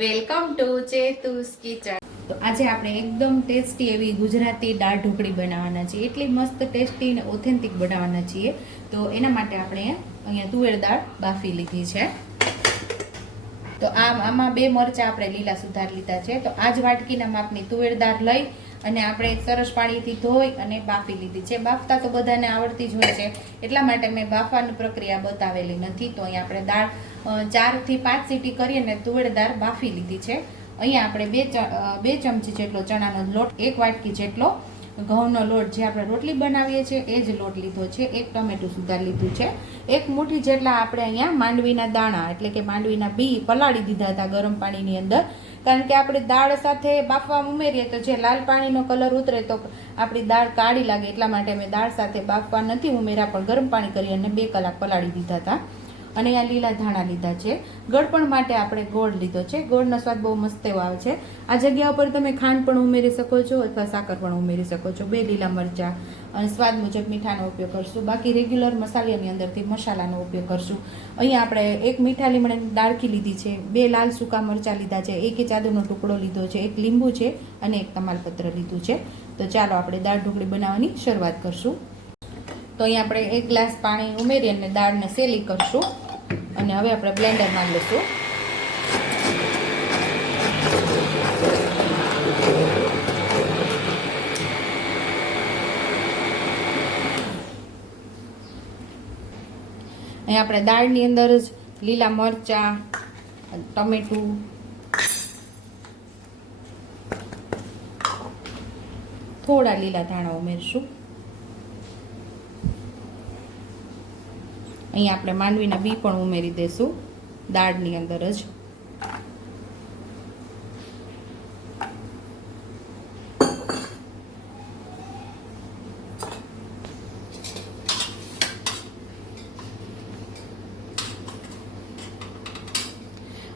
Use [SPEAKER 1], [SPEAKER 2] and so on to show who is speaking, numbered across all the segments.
[SPEAKER 1] Welcome to ચેતુસ kitchen. તો આજે આપણે એકદમ ટેસ્ટી એવી ગુજરાતી દાળ ઢોકળી બનાવવાના છીએ. એટલી મસ્ત ટેસ્ટી અને ઓથેન્ટિક બનાવવાના છીએ. તો એના માટે આપણે અહીંયા તુવેર દાળ બાફી લીધી છે. તો આમ આમાં બે મરચાં આપણે લીલા સુધાર લીધા છે. તો આ જ વાટકીના માપની તુવેર દાળ લઈ અને આપણે સરસ પાણીથી ધોઈ અને બાફી લીધી છે. બાફતા તો બધાને આવડતી જ હોય છે. એટલા માટે મેં બાફવાની પ્રક્રિયા બતાવેલી નથી. તો અહીંયા આપણે દાળ ચારથી પાંચ સીટી કરી અને તુવેર દાળ બાફી લીધી છે. અહીંયા આપણે બે બે ચમચી જેટલો ચણાનો લોટ, એક વાટકી જેટલો ઘઉંનો લોટ જે આપણે રોટલી બનાવીએ છીએ, એ જ લોટ લીધો છે. એક ટમેટું સુધાર લીધું છે. એક મુઠ્ઠી જેટલા આપણે અહીંયા માંડવીના દાણા, એટલે કે માંડવીના બી પલાળી દીધા હતા ગરમ પાણીની અંદર. કારણ કે આપણે દાળ સાથે બાફવા ઉમેરીએ તો જે લાલ પાણીનો કલર ઉતરે તો આપણી દાળ કાળી લાગે. એટલા માટે મેં દાળ સાથે બાફવા નથી ઉમેર્યા, પણ ગરમ પાણી કરી અને બે કલાક પલાળી દીધા હતા. અને અહીંયા લીલા ધાણા લીધા છે. ગળપણ માટે આપણે ગોળ લીધો છે. ગોળનો સ્વાદ બહુ મસ્ત એવો આવે છે. આ જગ્યા ઉપર તમે ખાંડ પણ ઉમેરી શકો છો અથવા સાકર પણ ઉમેરી શકો છો. બે લીલા મરચાં અને સ્વાદ મુજબ મીઠાનો ઉપયોગ કરશું. બાકી રેગ્યુલર મસાલાની અંદરથી મસાલાનો ઉપયોગ કરશું. અહીંયા આપણે એક મીઠા લીમડાની દાળખી લીધી છે. બે લાલ સૂકા મરચાં લીધા છે. એક ચાદરનો ટુકડો લીધો છે. એક લીંબુ છે અને એક તમાલપત્ર લીધું છે. તો ચાલો આપણે દાળ ઢોકળી બનાવવાની શરૂઆત કરશું. તો અહીંયા આપણે એક ગ્લાસ પાણી ઉમેરી અને દાળને સેલી કરશું. અને હવે આપણે બ્લેન્ડરમાં લઈશું. અહીંયા આપણે દાળની અંદર જ લીલા મરચાં, ટમેટું, થોડા લીલા ધાણા ઉમેરશું. અહીંયા આપણે માંડવીના બી પણ ઉમેરી દઈશું દાળની અંદર જ.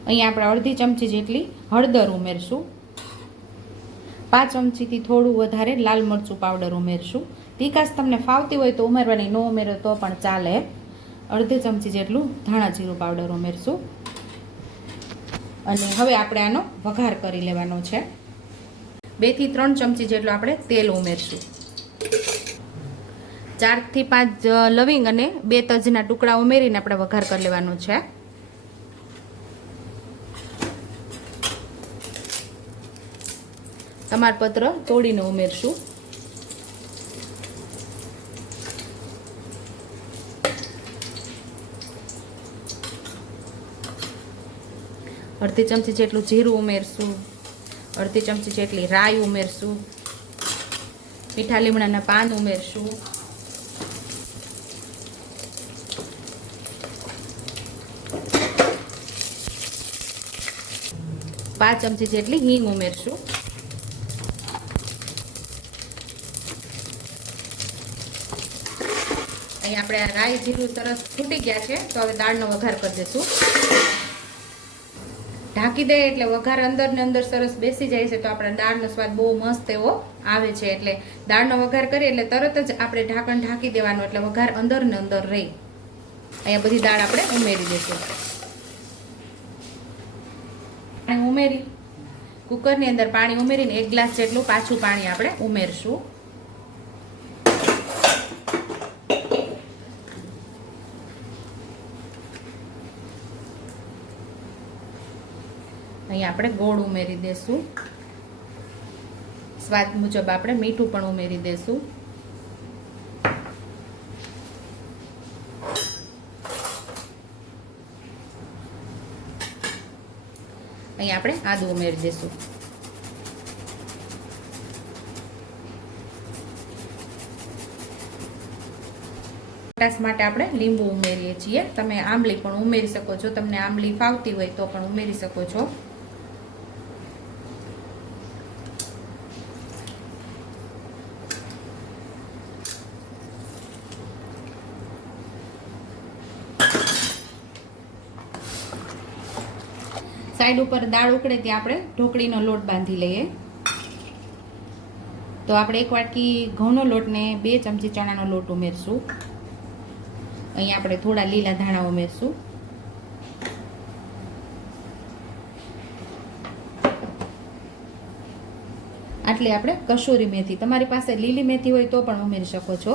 [SPEAKER 1] અહીંયા આપણે અડધી ચમચી જેટલી હળદર ઉમેરશું. પાંચ ચમચીથી થોડું વધારે લાલ મરચું પાવડર ઉમેરશું. તીખાશ તમને ફાવતી હોય તો ઉમેરવાની, ન ઉમેરો તો પણ ચાલે. અડધી ચમચી જેટલું ધાણા જીરું પાવડર ઉમેરશું. અને હવે આપણે આનો વઘાર કરી લેવાનો છે. બેથી ત્રણ ચમચી જેટલું આપણે તેલ ઉમેરશું. ચારથી પાંચ લવિંગ અને બે તજના ટુકડા ઉમેરીને આપણે વઘાર કરી લેવાનો છે. તમારપત્ર તોડીને ઉમેરશું. અડધી ચમચી જેટલું જીરું ઉમેરશું, અડધી ચમચી જેટલી રાઈ ઉમેરશું, મીઠા લીમડાના પાન ઉમેરશું. પાંચ ચમચી જેટલી હિંગ ઉમેરશું. અહીં આપણે રાઈ જીરું સરસ ફૂટી ગયા છે, તો હવે દાળનો વઘાર કરી દઈશું. ઢાંકી દઈએ એટલે વઘાર અંદર ને અંદર સરસ બેસી જાય છે તો આપણા દાળનો સ્વાદ બહુ મસ્ત એવો આવે છે. એટલે દાળનો વઘાર કરીએ એટલે તરત જ આપણે ઢાંકણ ઢાંકી દેવાનું એટલે વઘાર અંદર ને અંદર રહી. અહીંયા બધી દાળ આપણે ઉમેરી દઈશું. પાણી ઉમેરી. કુકરની અંદર પાણી ઉમેરીને એક ગ્લાસ જેટલું પાછું પાણી આપણે ઉમેરશું. અહીં આપણે ગોળ ઉમેરી દેશું. સ્વાદ મુજબ આપણે મીઠું પણ ઉમેરી દેશું. અહીં આપણે આદું ઉમેરી દેશું. ખટાશ માટે આપણે લીંબુ ઉમેરીએ છીએ. તમે આંબલી પણ ઉમેરી શકો છો. તમને આંબલી ફાવતી હોય તો પણ ઉમેરી શકો છો. સાઈડ ઉપર દાળ ઉકળે ત્યાં આપણે ઢોકળીનો લોટ બાંધી લઈએ. તો આપણે એક વાટકી ઘઉંનો લોટને બે ચમચી ચણાનો લોટ ઉમેરશું. અહીંયા આપણે થોડા લીલા ધાણા ઉમેરશું. આટલે આપણે કસૂરી મેથી. તમારી પાસે લીલી મેથી હોય તો પણ ઉમેરી શકો છો.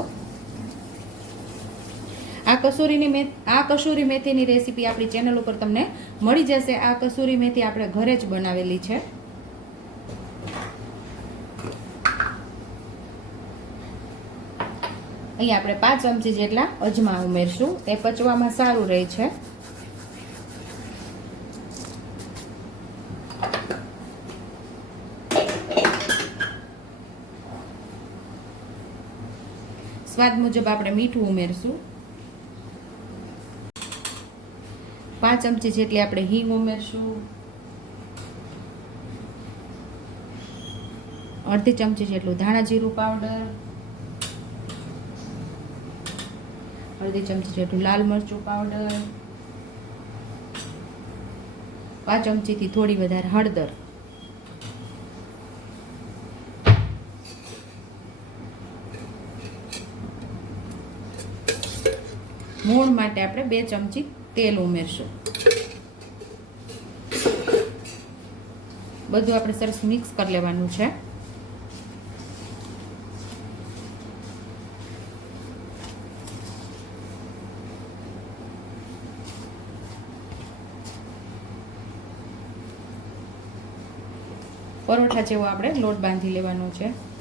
[SPEAKER 1] કસૂરીની મેથી આ કસૂરી મેથીની રેસીપી આપણી ચેનલ ઉપર તમને મળી જશે. આ કસૂરી મેથી આપણે ઘરે જ બનાવેલી છે. અહીં આપણે પાંચ ચમચી જેટલા અજમા ઉમેરશું. એ પચવામાં સારું રહે છે. સ્વાદ મુજબ આપણે મીઠું ઉમેરશું. પાંચ ચમચી જેટલી આપણે હિંગ ઉમેરશું. અડધી ચમચી જેટલું ધાણા જીરું પાવડર. અડધી ચમચી જેટલું લાલ મરચું પાવડર. પાંચ ચમચીથી થોડી વધારે હળદર. મૂળ માટે આપણે બે ચમચી તેલ ઉમેરશું. બધું આપણે સરસ મિક્સ કરી લેવાનું છે. પરોઠા જેવો આપણે લોટ બાંધી લેવાનો છે.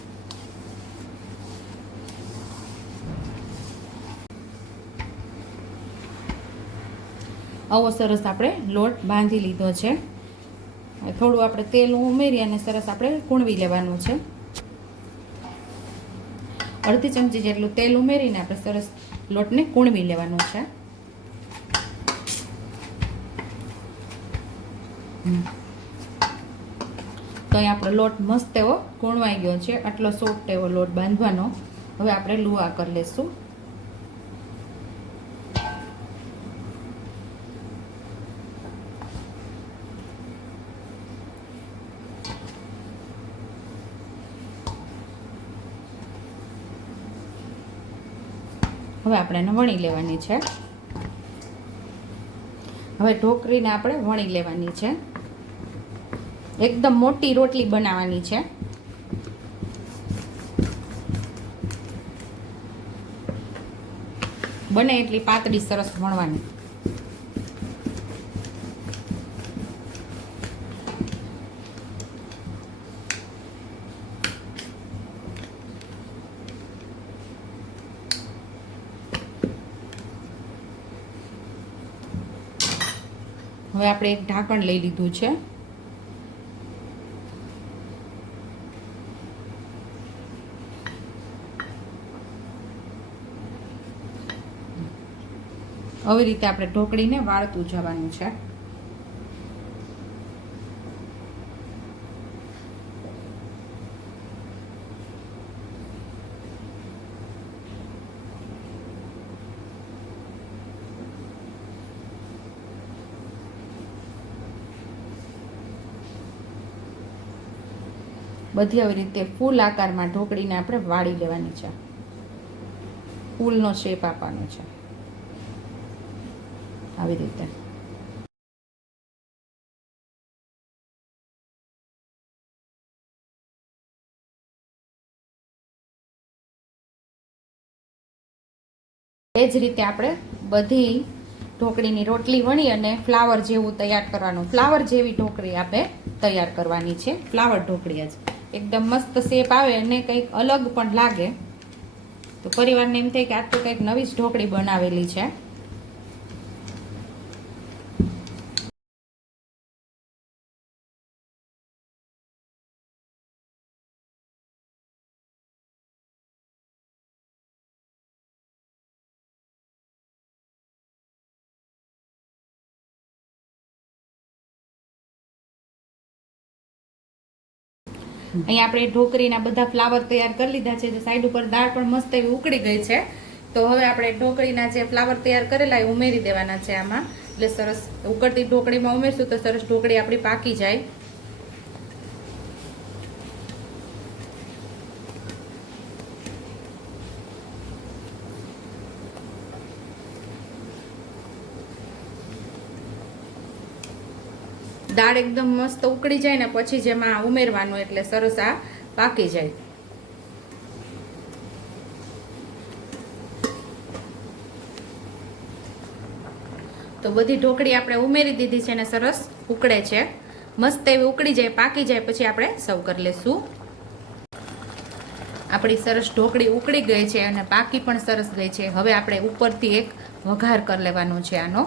[SPEAKER 1] આવો સરસ આપણે લોટ બાંધી લીધો છે. થોડું આપણે તેલ ઉમેરી અને સરસ આપણે કૂણવી લેવાનું છે. અડધી ચમચી જેટલું તેલ ઉમેરીને આપણે સરસ લોટને કૂણવી લેવાનું છે. તો અહીં આપણો લોટ મસ્ત એવો કૂણવાઈ ગયો છે. આટલો સોફ્ટ એવો લોટ બાંધવાનો. હવે આપણે લુઆ કરી લેશું. હવે આપણે એને વણી લેવાની છે. હવે ઢોકરીને આપણે વણી લેવાની છે. એકદમ મોટી રોટલી બનાવવાની છે. બને એટલી પાતળી સરસ વણવાની. હવે આપણે એક ઢાંકણ લઈ લીધું છે. આવી રીતે આપણે ઢોકળીને વાળતું જવાનું છે. બધી આવી રીતે ફૂલ આકારમાં ઢોકળીને આપણે વાળી લેવાની છે. ફૂલનો શેપ આપવાનો છે. આવી રીતે. એ જ રીતે આપણે બધી ઢોકળીની રોટલી વણી અને ફ્લાવર જેવું તૈયાર કરવાનું. ફ્લાવર જેવી ઢોકળી આપણે તૈયાર કરવાની છે. ફ્લાવર ઢોકળી જ. એકદમ મસ્ત શેપ આવે અને કંઈક અલગ પણ લાગે. તો પરિવારને એમ થાય કે આ તો કંઈક નવી જ ઢોકળી બનાવેલી છે. અહીંયા આપણે ઢોકરીના બધા ફ્લાવર તૈયાર કરી લીધા છે. સાઈડ ઉપર દાળ પણ મસ્ત એવી ઉકળી ગઈ છે. તો હવે આપણે ઢોકળીના જે ફ્લાવર તૈયાર કરેલા એ ઉમેરી દેવાના છે આમાં. એટલે સરસ ઉકળતી ઢોકળીમાં ઉમેરશું તો સરસ ઢોકળી આપણી પાકી જાય. દાળ એકદમ મસ્ત ઉકળી જાય ને પછી જેમાં ઉમેરવાનું એટલે સરસ આ પાકી જાય. તો બધી ઢોકળી આપણે ઉમેરી દીધી છે ને સરસ ઉકળે છે. મસ્ત એવી ઉકળી જાય, પાકી જાય, પછી આપણે સર્વ કરી લેશું. આપણી સરસ ઢોકળી ઉકળી ગઈ છે અને પાકી પણ સરસ ગઈ છે. હવે આપણે ઉપરથી એક વઘાર કરી લેવાનો છે આનો.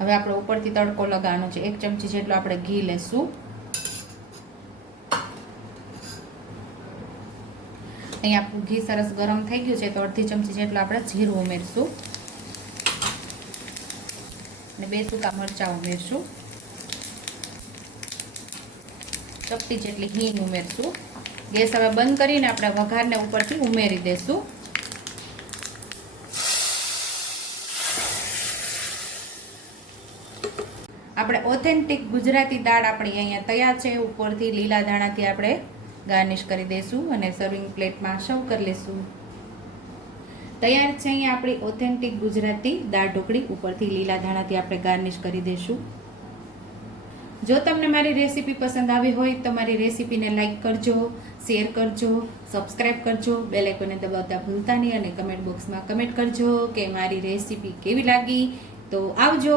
[SPEAKER 1] હવે આપણે ઉપરથી તડકો લગાવવાનો છે. એક ચમચી જેટલું આપણે ઘી લેશું. અહીંયા આપણું ઘી સરસ ગરમ થઈ ગયું છે, તો અડધી ચમચી જેટલું આપણે જીરું ઉમેરશું. અને બે સૂકા મરચાં ઉમેરશું. ચપટી જેટલી હિંગ ઉમેરશું. ગેસ હવે બંધ કરીને આપણે વઘારને ઉપરથી ઉમેરી દેશું. આપણે ઓથેન્ટિક ગુજરાતી દાળ આપણી અહીંયા તૈયાર છે. ઉપરથી લીલા ધાણાથી આપણે ગાર્નિશ કરી દઈશું અને સર્વિંગ પ્લેટમાં સર્વ કરી લઈશું. તૈયાર છે અહીંયા આપણી ઓથેન્ટિક ગુજરાતી દાળ ઢોકળી. ઉપરથી લીલા ધાણાથી આપણે ગાર્નિશ કરી દઈશું. જો તમને મારી રેસીપી પસંદ આવી હોય તો મારી રેસીપીને લાઇક કરજો શેર કરજો સબસ્ક્રાઇબ કરજો બેલ આઇકોને દબાવતા ભૂલતા નહીં અને કમેન્ટ બોક્સમાં કમેન્ટ કરજો કે મારી રેસીપી કેવી લાગી. તો આવજો.